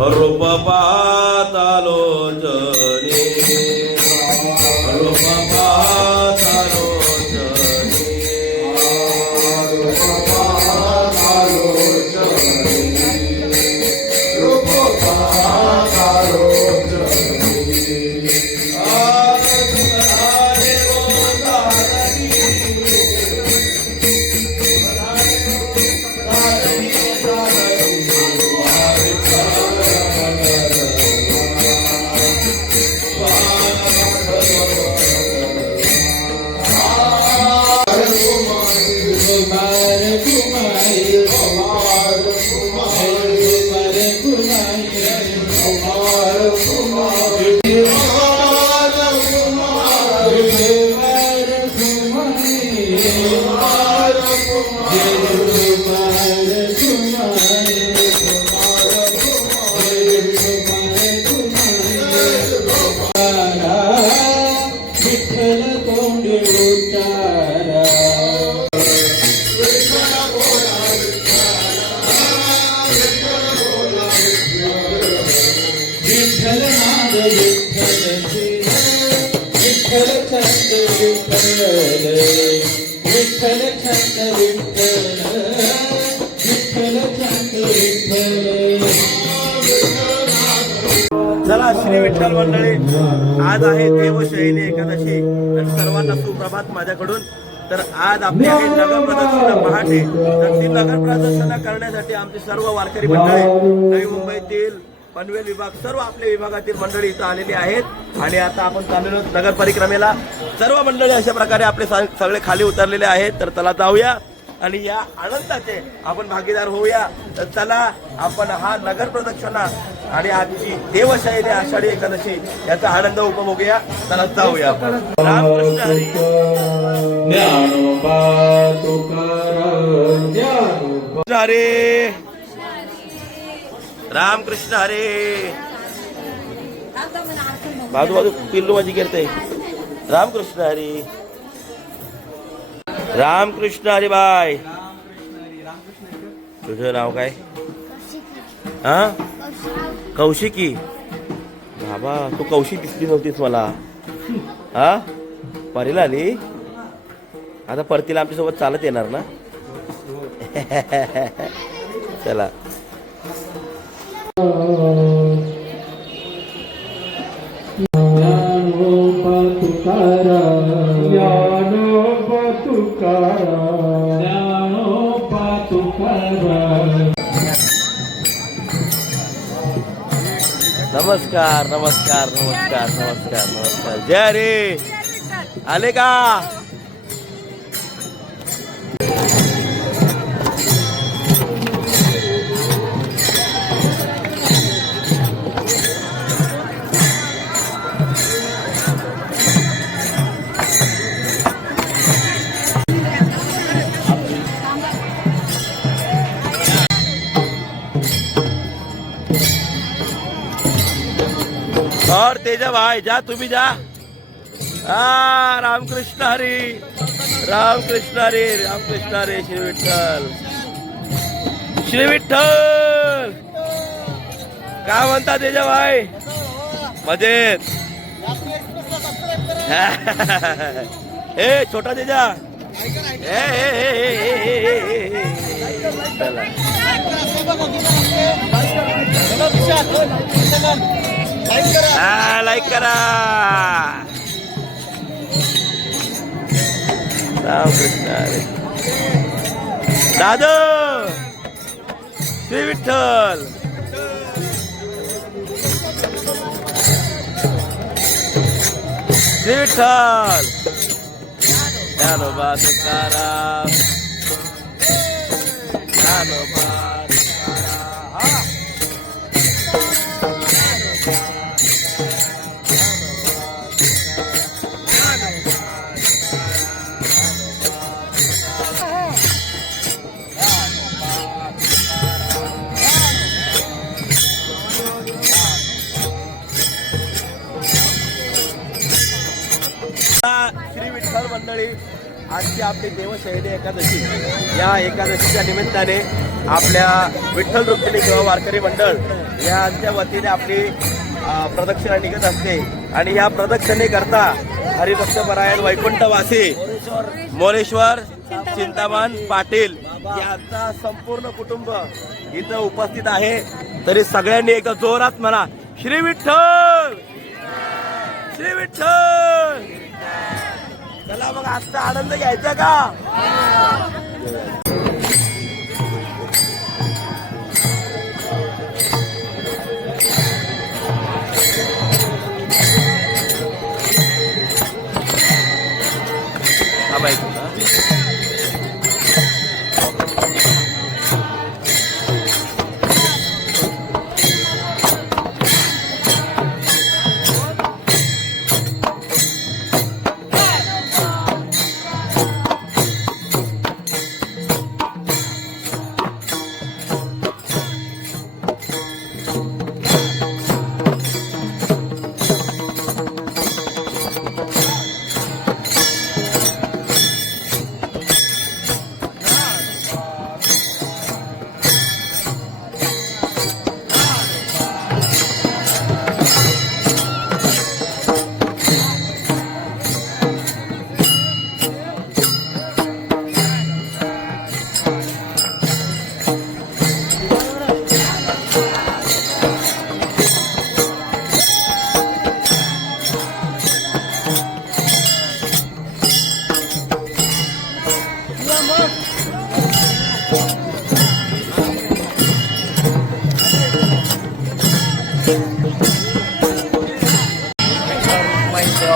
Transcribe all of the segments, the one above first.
रूप पाहता लोचनी रूप पाहता लोचनी रूप पाहता चला श्री विठ्ठल मंडळी, आज आहे देवशयनी एकादशी आणि सर्वांना सुप्रभात माझ्याकडून. तर आज आपली आहे नगर प्रदक्षिणा पहाटे. तर ती नगर प्रदक्षिणा करण्यासाठी आमचे सर्व वारकरी मंडळी, नवी मुंबईतील पनवेल विभाग, सर्व आपल्या विभागातील मंडळी इथं आलेली आहेत. आणि आता आपण चाललेलो नगर परिक्रमेला. सर्व मंडळी अशा प्रकारे आपले सगळे खाली उतरलेले आहेत. तर चला जाऊया आणि या आनंदाचे आपण भागीदार होऊया. तर चला आपण हा नगर प्रदक्षिणा आणि आजची देवशयनी आषाढी एकादशी याचा आनंद उपभोगूया. चला जाऊया. रामकृष्ण हरी. हरे रामकृष्ण हरे. बाजू बाजू पिल्लू माझी गिरते. रामकृष्ण हरी. रामकृष्ण हरी. बाय, तुझं नाव काय? हा, कौशिकी. बाबा, तू कौशिक दिसली नव्हतीस मला. हा, परीला आली. आता परतीला आमच्यासोबत चालत येणार ना? चला. नमस्कार नमस्कार नमस्कार नमस्कार नमस्कार. जय रे. आले का? और तेजा भाई जा, तुम्ही जा. हा, रामकृष्ण हरी. रामकृष्ण हरी. रामकृष्ण हरी. श्री विठ्ठल. श्री विठ्ठल. काय म्हणता तेजा भाई? मजेत. ए छोटा तेजा. लाईक करा. रामकृष्ण हरी. दादा. श्री विठ्ठल. श्री विठ्ठल. ज्ञानोबा तुकाराम. ज्ञानोबा श्री विठ्ठल मंडळी, आजची आपली देवशैली एकादशी, या एकादशीच्या निमित्ताने आपल्या विठ्ठल रुक्मिणी किंवा वारकरी मंडळ यांच्या वतीने आपली प्रदक्षिणा निघत असते आणि या प्रदक्षिणेकरता हरिभक्तपरायण वैकुंठवासी मोरेश्वर चिंतामण पाटील यांचा संपूर्ण कुटुंब इथं उपस्थित आहे. तरी सगळ्यांनी एक जोरात म्हणा, श्री विठ्ठल श्री विठ्ठल. चला मग आजचा आनंद घ्यायचा का?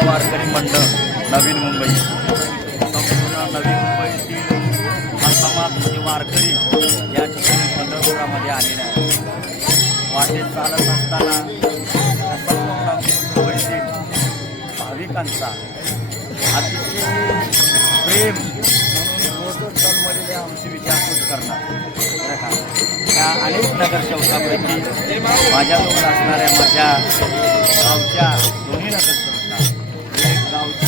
वारकरी मंडळ नवीन मुंबई, संपूर्ण नवी मुंबईतील समाज म्हणजे वारकरी या ठिकाणी पंढरपुरामध्ये आलेले आहे. वाटेत चालत असताना मुंबईतील भाविकांचा अतिशय प्रेम म्हणून रोजच जन्मलेले आमची विचारपूस करणार. त्या अनेक नगरसेवकापैकी माझ्याजवळ असणाऱ्या माझ्या गावच्या दोन्ही नगरसेवका, एक गावची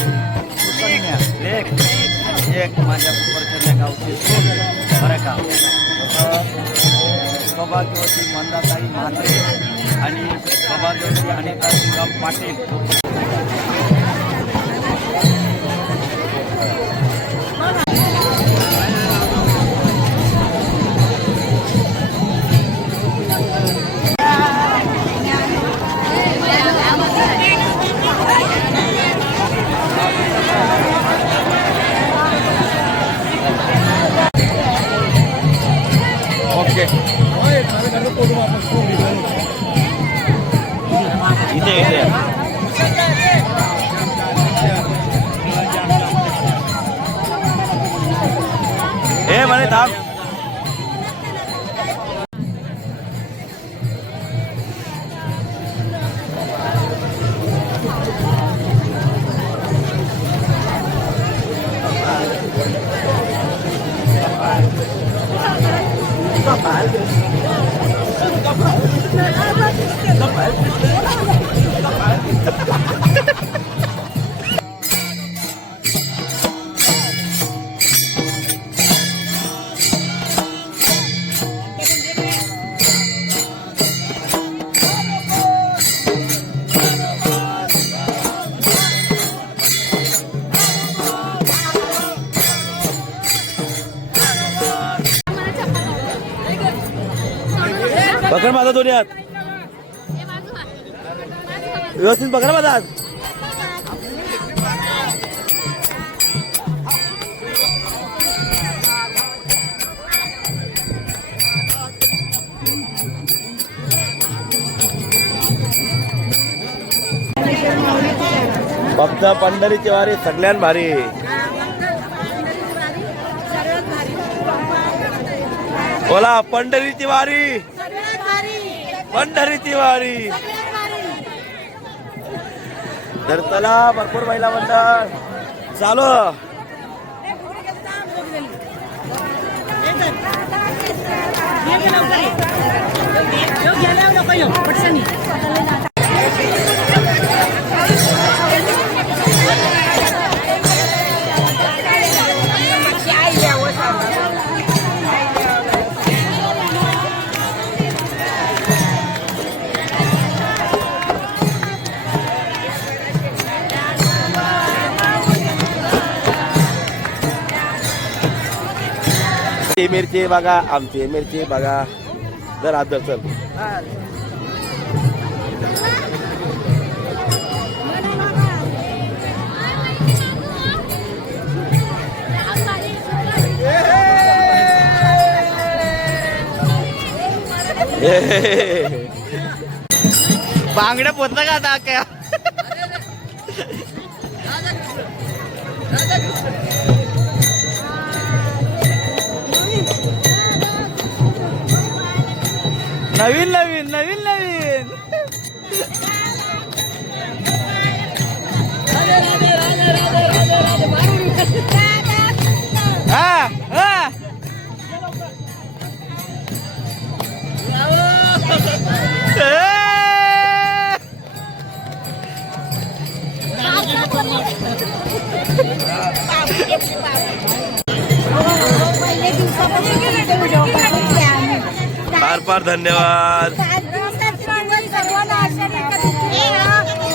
सुकन्या, एक माझ्या कुपरच्या गावची सून, बरं का, सौभाग्यवती मंदाताई म्हात्रे आणि सौभाग्यवती अनिता सिंगम पाटील. इथे हे म्हणे थांब. पकड माझा दोन्ही हात व्यवस्थित, पकड माझा हात. फक्त पंढरीची वारी सगळ्यात भारी. बोला पंढरीची वारी, पंढरीची वारी. तर चला भरपूर महिला मंडळ चालू. आमची मिरची बघा, आमची मिरची बघा. जर आदर चल बांगड्या पोचला का आता क्या नवीन नवीन नवीन नवीन हा हा फार फार धन्यवाद.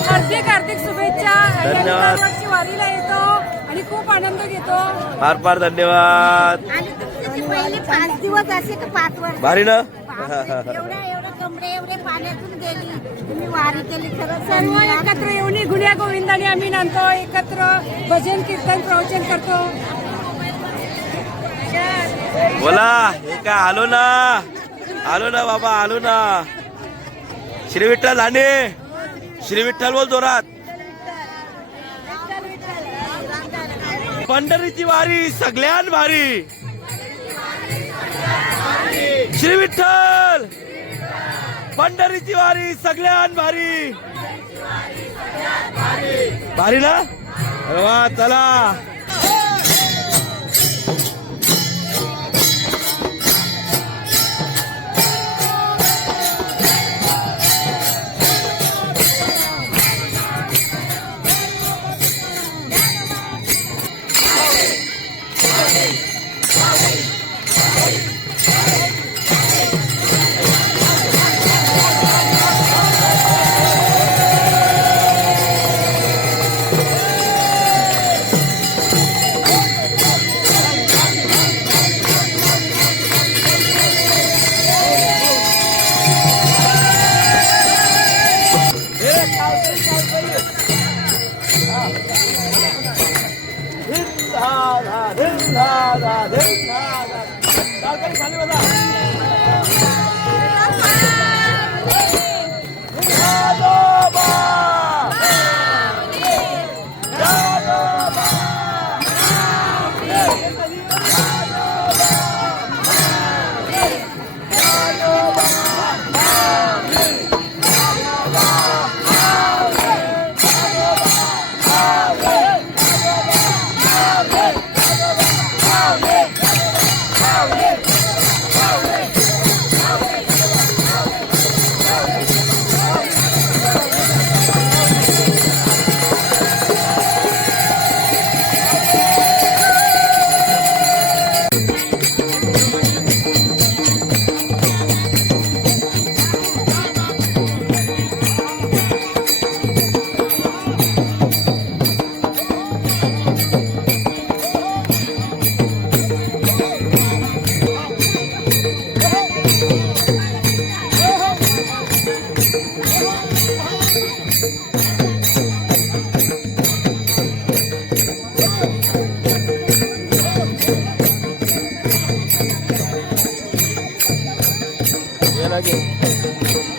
हार्दिक हार्दिक शुभेच्छा. धन्यवाद. दरवर्षी वारीला येतो आणि खूप आनंद घेतो. फार फार धन्यवाद. आणि तुमचे पहिले 5 दिवस असे का 5 वर्ष भारी ना. एवढे कमरे एवढे पाण्यातून गेली तुम्ही वारी केली खरंच सर्व एकत्र येऊन गुण्या गोविंदाने आम्ही नांदतो, एकत्र भजन कीर्तन प्रवचन करतो. बोला हे का आलो ना, आलो ना बाबा, आलो ना. श्री विठ्ठल आणि श्री विठ्ठल बोल जोरात. पंढरीची वारी सगळ्यात भारी. श्री विठ्ठल पंढरीची वारी सगळ्यात भारी. भारी ना. अरे वा चला.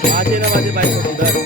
माझे ना माझे बाईक होतो तर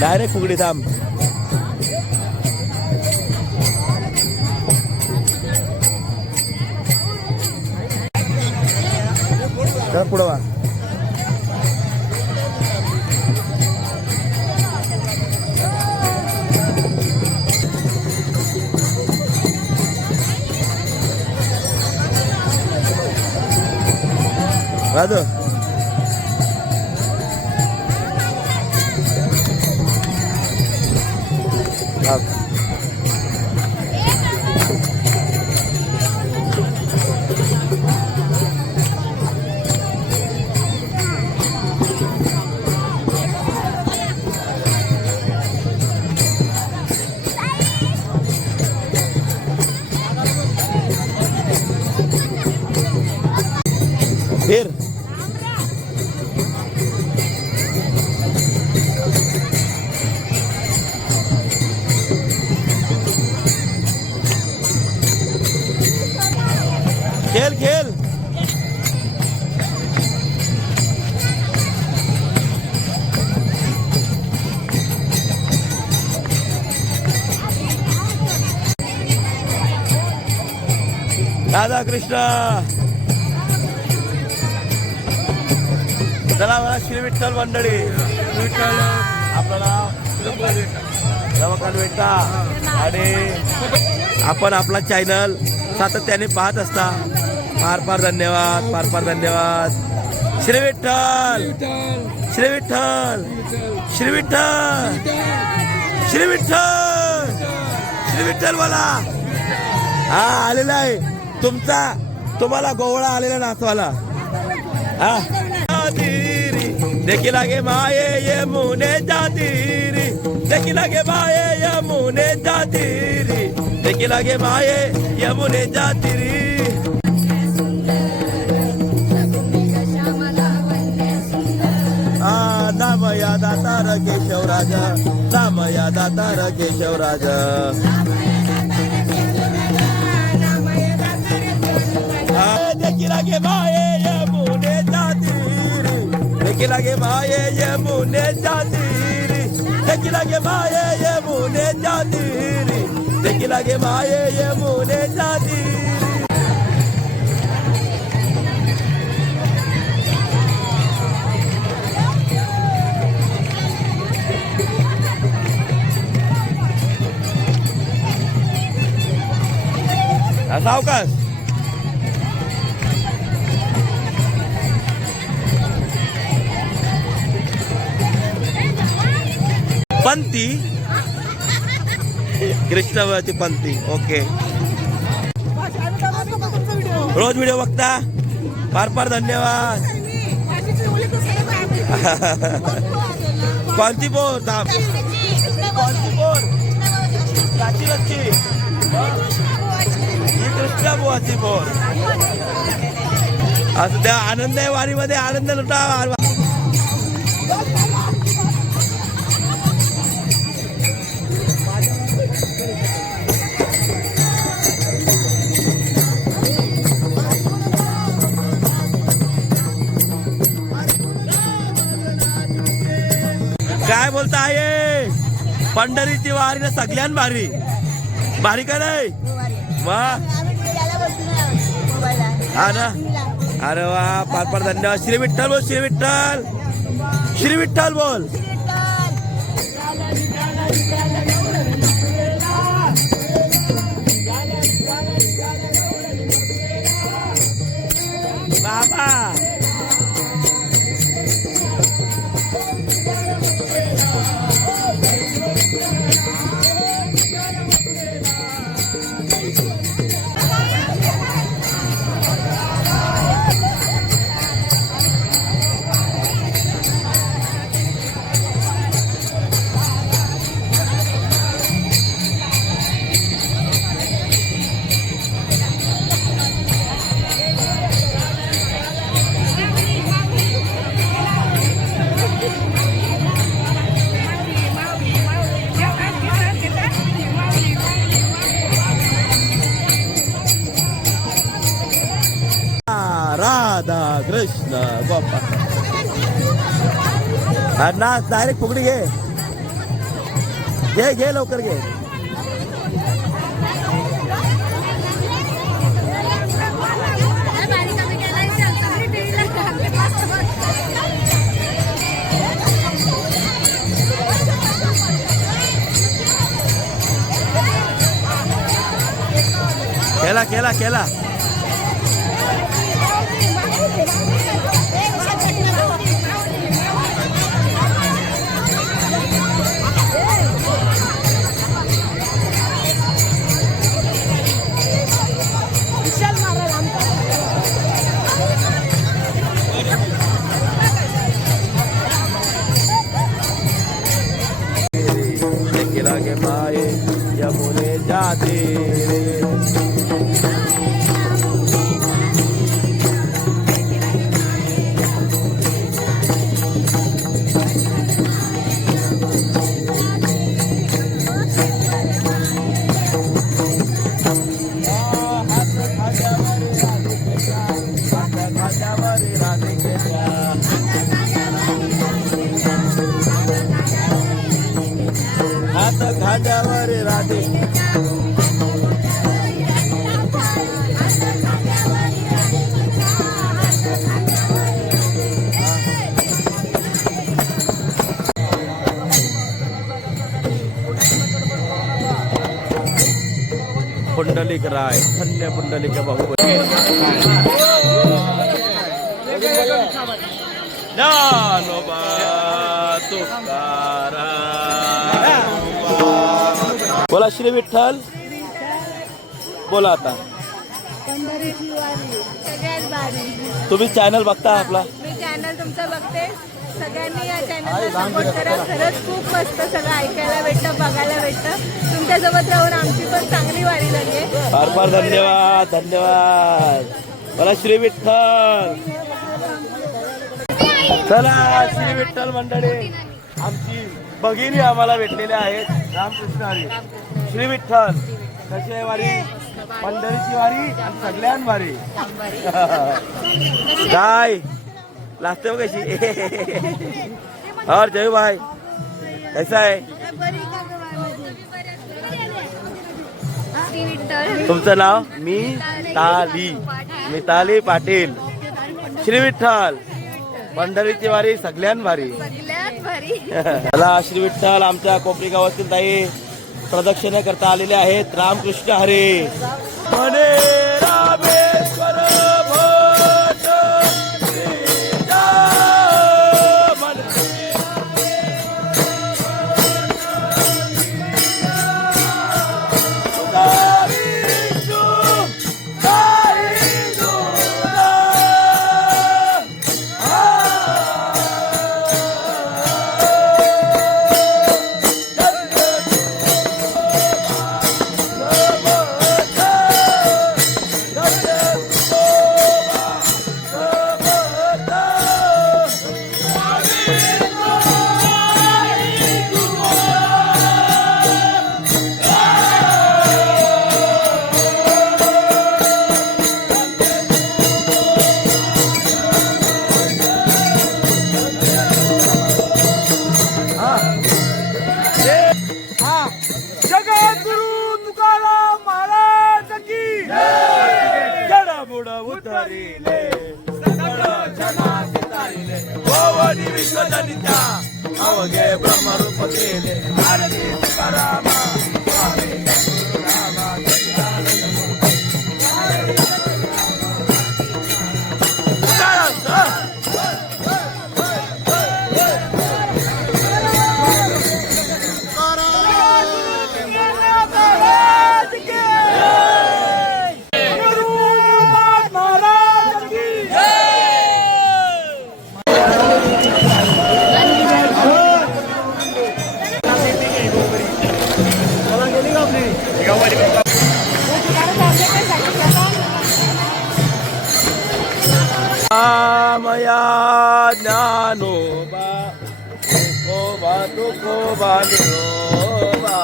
डायरेक्ट फुगडी थांब. तर पुढं वा. राजू फिर खेल खेल. राधा कृष्ण. चला मला श्री विठ्ठल मंडळी. आपलं नाव रमाकांत विठ्ठा आणि आपण आपला चॅनल सातत्याने पाहत असता. फार फार धन्यवाद. फार फार धन्यवाद. श्री विठ्ठल श्री विठ्ठल श्री विठ्ठल श्री विठ्ठल श्री विठ्ठल बोला. हा आलेला आहे तुम्हाला गोवळा आलेला नाचवाला. हा देखी लागे माये यमुने जातीरी. देखी लागे माये यमुने जातीरी. देखी लागे माये यमुने जातीरी. नाम या दातार केशवराज. नाम या दातार केशवराज. देखी लागे माये यमुने जातीरी. देखी लागे माये यमुने जातीरी. देखी लागे माये यमुने जातीरी. देखी लागे माये यमुने जातीरी. सावकाश. पंथी कृष्णावरची पंथी. ओके रोज व्हिडिओ बघता. फार फार धन्यवाद. कोणती बोर कोणती बोर काची ही कृष्णा बुवाची बोर. असं त्या आनंद आहे वारीमध्ये. आनंद लुटा. बोलता आहे पंढरीची वारी ना सगळ्यात भारी भारी का नाही वा हा ना अरे वा फार फार धन्यवाद श्री विठ्ठल बोल श्री विठ्ठल श्री विठ्ठल बोल बाबा राधा कृष्ण बाप्पा ना डायरेक्ट फुगडी घे घे घे लवकर घे केला केला केला केला के माए यमुने जाते हात खांद्यावर राधे पुंडलिक राय धन्य पुंडलिक बाहुबली ज्ञानोबा तुकाराम बोला श्री विठ्ठल बोला आता पंढरीची वारी सगळ्यात भारी. तुम्ही चॅनल बघता आपला मी चॅनल तुमचा बघते. सगळ्यांनी या चॅनलला सपोर्ट करा. खरंच खूप मस्त सगळं ऐकायला भेटतं बघायला भेटतं. तुमच्यासोबत राहून आमची पण चांगली वारी लागली. फार फार धन्यवाद धन्यवाद बोला श्री विठ्ठल चला श्री विठ्ठल मंडळी आमची भगिनी आम्हाला भेटलेल्या आहेत रामकृष्ण हरी श्री विठ्ठल कशी आहे वारी पंढरीची वारी आणि सगळ्यां वारी काय लागते कशी और जय भाई कैसा है तुमचं नाव मिताली पाटील श्री विठ्ठल पंढरीची वारी सगळ्यां वारी चला श्री विठ्ठल आमच्या कोपरी गावातील ताई प्रदक्षिणे करता आलेले आहेत रामकृष्ण हरी म्हणे रामेश्वर भट श्रीजा करीले सकळ जगात तारिले भवनी विश्वजनित्या अवघे ब्रह्मरूप केले आरती तुकारामा स्वामी सद्गुरुरामा मया ज्ञानोबा तुकोबा निरोबा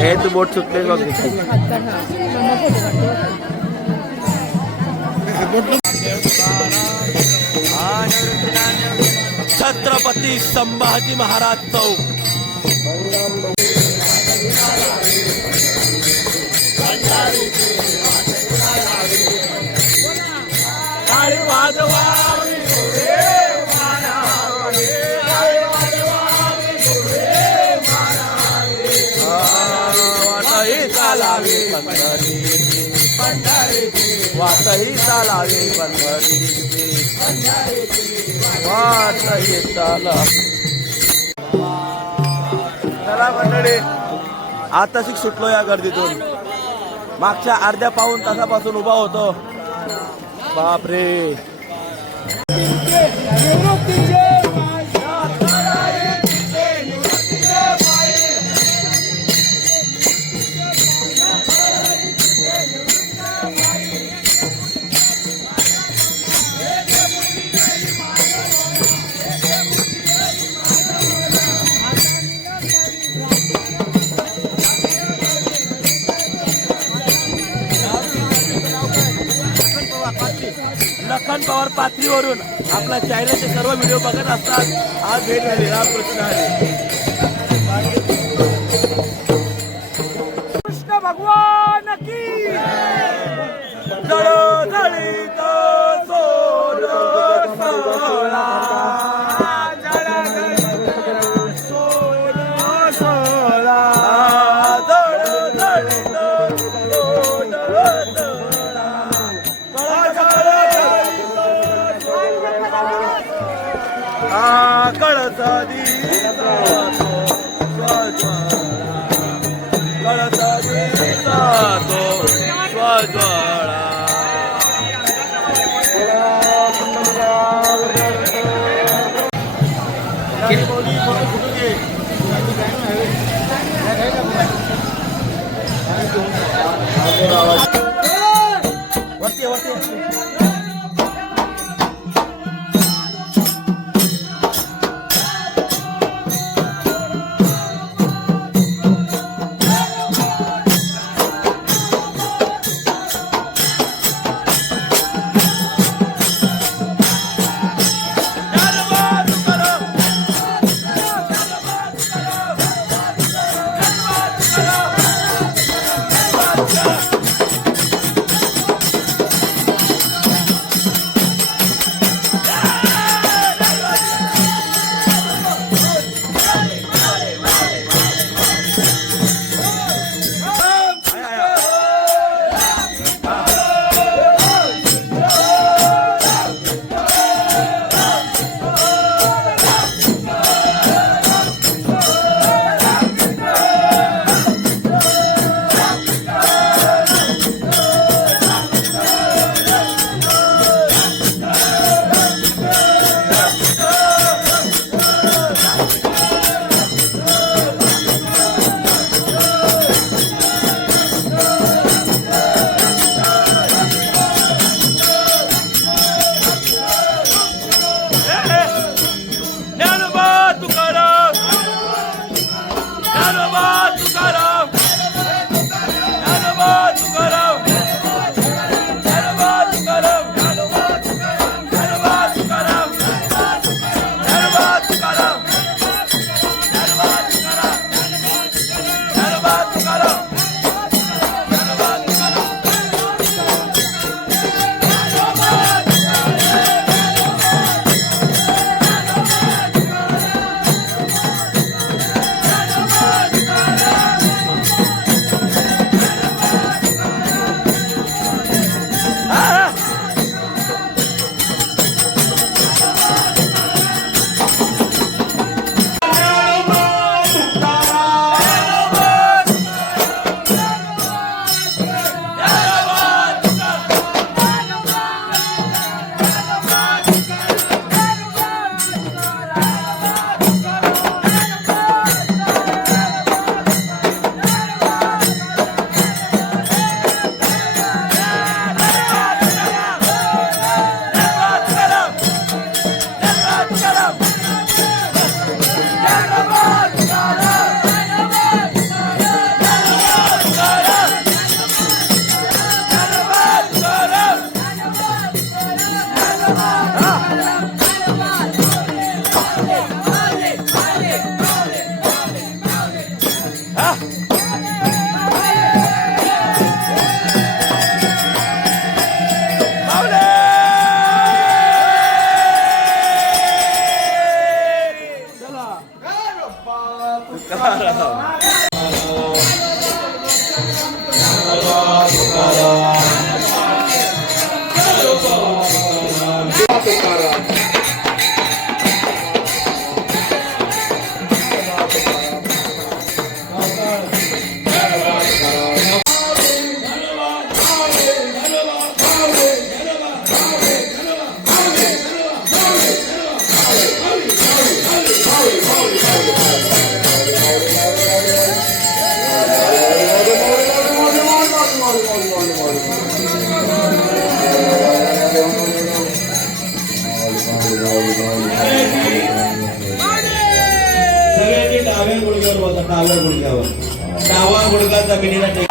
हे तू बोट सुटले बघ छत्रपती संभाजी महाराज चौक वाटही चालावी पंढरीची वाटही चालावी. चला मंडळी आता सुटलो या गर्दीतून. मागच्या अर्ध्या पाऊण तासापासून उभा होतो. बापरे लखन पवार पातळीवरून आपल्या चॅनलचे सर्व व्हिडिओ बघत असतात. आज भेट झाली रामकृष्ण हरी. कृष्ण भगवान की जळजळीत सोड सोळा कळसा दिसा कळसा दिसा तो स्वज्वाळा. वरती वरती सगळ्यांनी डाव्या गुडघ्यावर बसा, डाव्या गुडघ्यावर. डावा गुडघा जमिनीला टेक.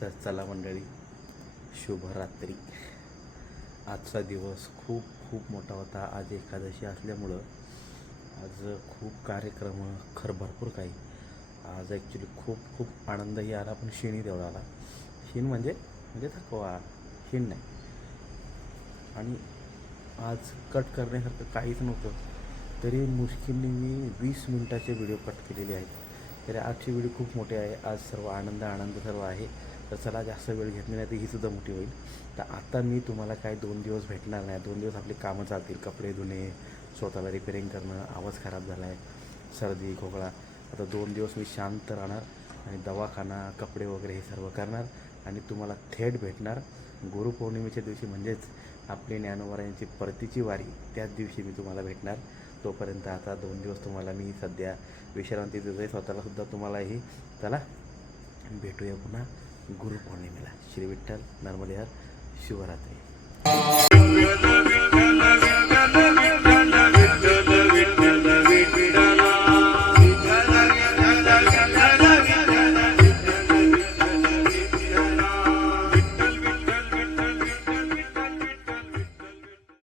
तर चला मंडळी, शुभरात्री. आजचा दिवस खूप खूप मोठा होता. आज एकादशी असल्यामुळं आज खूप कार्यक्रम, भरपूर काही. आज ॲक्च्युली खूप खूप आनंदही आला, पण शिणी तेवढा आला. शीण म्हणजे थकवा, शीण नाही. आणि आज कट करण्यासारखं काहीच नव्हतं, तरी मुश्किलने मी 20 मिनिटाचे व्हिडिओ कट केलेले आहेत. तरी आजची व्हिडिओ खूप मोठी आहे. आज सर्व आनंद सर्व आहे. तर चला, जास्त वेळ घेतली नाही तर ही सुद्धा मोठी होईल. तर आता मी तुम्हाला काय 2 दिवस भेटणार नाही. 2 दिवस आपली कामं चालतील. कपडे धुणे, स्वतःला रिपेअरिंग करणं, आवाज खराब झाला आहे, सर्दी खोकला. आता 2 दिवस मी शांत राहणार आणि दवाखाना, कपडे वगैरे हे सर्व करणार आणि तुम्हाला थेट भेटणार गुरुपौर्णिमेच्या दिवशी म्हणजेच आपली ज्ञानोबा यांची परतीची वारी त्याच दिवशी मी तुम्हाला भेटणार. तोपर्यंत आता 2 दिवस तुम्हाला मी सध्या विश्रांती देतो आहे, स्वतःलासुद्धा तुम्हालाही. चला भेटूया पुन्हा गुरुपौर्णिमेला. श्री विठ्ठल नर्मदेहर, शुभरात्री.